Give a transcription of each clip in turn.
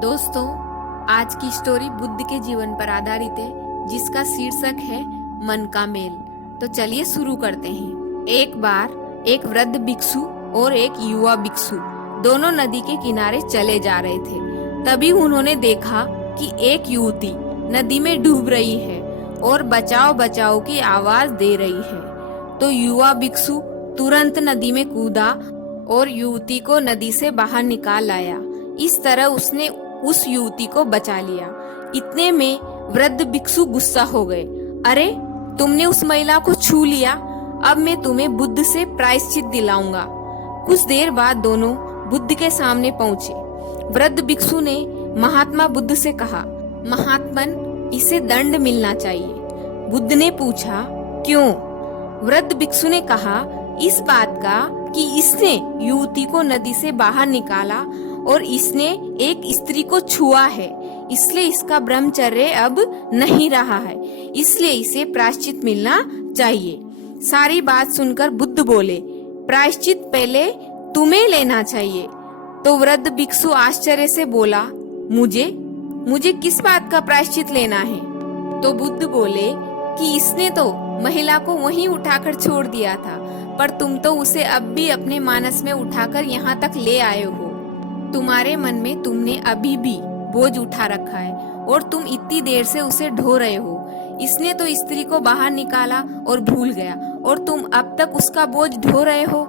दोस्तों, आज की स्टोरी बुद्ध के जीवन पर आधारित है, जिसका शीर्षक है मन का मेल। तो चलिए शुरू करते हैं। एक बार एक वृद्ध भिक्षु और एक युवा भिक्षु दोनों नदी के किनारे चले जा रहे थे। तभी उन्होंने देखा कि एक युवती नदी में डूब रही है और बचाओ बचाओ की आवाज दे रही है। तो युवा भिक्षु तुरंत नदी में कूदा और युवती को नदी से बाहर निकाल लाया। इस तरह उसने उस युवती को बचा लिया। इतने में वृद्ध भिक्षु गुस्सा हो गए। अरे, तुमने उस महिला को छू लिया, अब मैं तुम्हें बुद्ध से प्रायश्चित दिलाऊंगा। कुछ देर बाद दोनों बुद्ध के सामने पहुंचे। वृद्ध भिक्षु ने महात्मा बुद्ध से कहा, महात्मन, इसे दंड मिलना चाहिए। बुद्ध ने पूछा, क्यों? वृद्ध भिक्षु ने कहा, इस बात का कि इसने युवती को नदी से बाहर निकाला और इसने एक स्त्री को छुआ है, इसलिए इसका ब्रह्मचर्य अब नहीं रहा है, इसलिए इसे प्रायश्चित मिलना चाहिए। सारी बात सुनकर बुद्ध बोले, प्रायश्चित पहले तुम्हें लेना चाहिए। तो वृद्ध भिक्षु आश्चर्य से बोला, मुझे किस बात का प्रायश्चित लेना है? तो बुद्ध बोले कि इसने तो महिला को वहीं उठाकर छोड़ दिया था, पर तुम तो उसे अब भी अपने मानस में उठाकर यहाँ तक ले आए हो। तुम्हारे मन में तुमने अभी भी बोझ उठा रखा है और तुम इतनी देर से उसे ढो रहे हो। इसने तो स्त्री को बाहर निकाला और भूल गया और तुम अब तक उसका बोझ ढो रहे हो।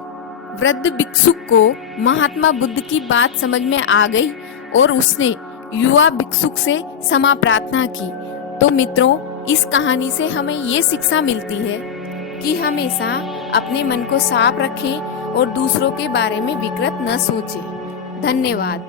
वृद्ध भिक्षु को महात्मा बुद्ध की बात समझ में आ गई और उसने युवा भिक्षुक से क्षमा प्रार्थना की। तो मित्रों, इस कहानी से हमें ये शिक्षा मिलती है कि हमेशा अपने मन को साफ रखें और दूसरों के बारे में विकृत न सोचें। धन्यवाद।